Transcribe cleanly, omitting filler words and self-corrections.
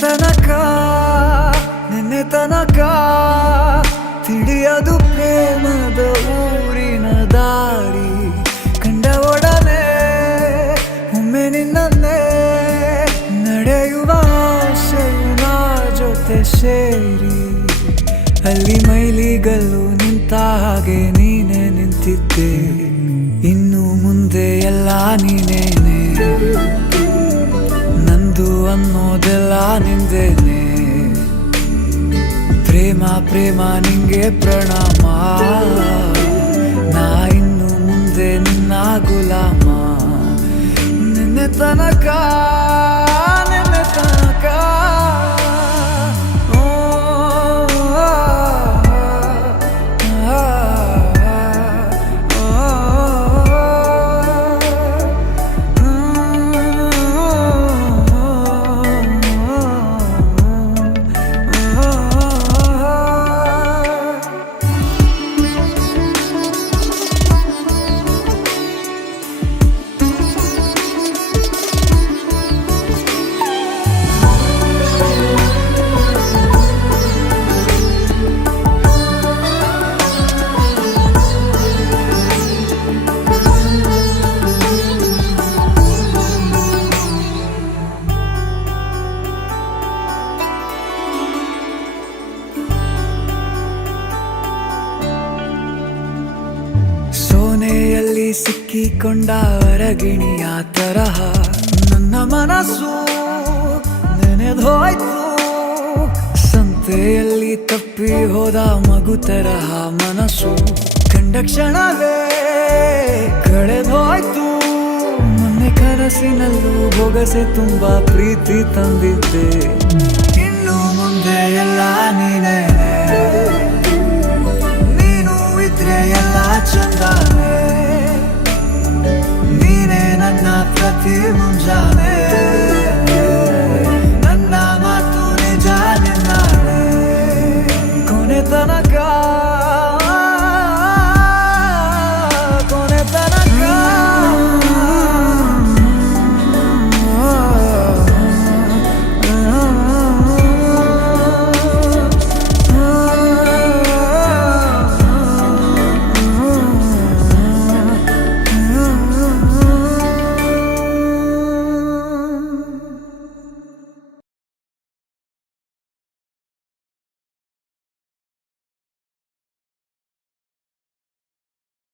ತನಕ ನಿನ್ನೆ ತನಕ ತಿಳಿಯದು ಪ್ರೇಮದ ಊರಿನ ದಾರಿ ಕಂಡ ಒಡನೆ ಒಮ್ಮೆ ನಿನ್ನೇ ನಡೆಯುವ ಆಸೆಯ ಜೊತೆ ಸೇರಿ ಅಲ್ಲಿ ಮೈಲಿಗಲ್ಲು ನಿಂತ ಹಾಗೆ ನೀನೆ ನಿಂತಿದ್ದೆ ಇನ್ನು ಮುಂದೆ ಎಲ್ಲ ನೀನೇನೆ ನಂದು ಅನ್ನೋದೆಲ್ಲ ನಿಂದೇನೆ ಪ್ರೇಮ ಪ್ರೇಮ ನಿಂಗೆ ಪ್ರಣಾಮ ನಾ ಇನ್ನು ಮುಂದೆ ನಿನ್ನ ಗುಲಾಮ ನಿನ್ನೆ ತನಕ ನಿನ್ನೆ ತನಕ ಸೋನೆಯಲ್ಲಿ ಸಿಕ್ಕಿಕೊಂಡ ಅರಗಿಣಿಯ ತರಹ ನನ್ನ ಮನಸ್ಸು ನೆನೆದೋಯ್ತು ಸಂತೆಯಲ್ಲಿ ತಪ್ಪಿ ಹೋದ ಮಗು ತರಹ ಮನಸ್ಸು ಕಂಡ ಕ್ಷಣವೇ ಕಳೆದೋಯ್ತು ಮೊನ್ನೆ ಕನಸಿನಲ್ಲೂ ಬೊಗಸೆ ತುಂಬಾ ಪ್ರೀತಿ ತಂದಿದ್ದೆ ಇನ್ನು ಮುಂದೆ ಎಲ್ಲ ನೀನೇ ಎಲ್ಲ ಚಂದಾನೆ ನೀನೇ ನನ್ನ ಪ್ರತಿಮಾ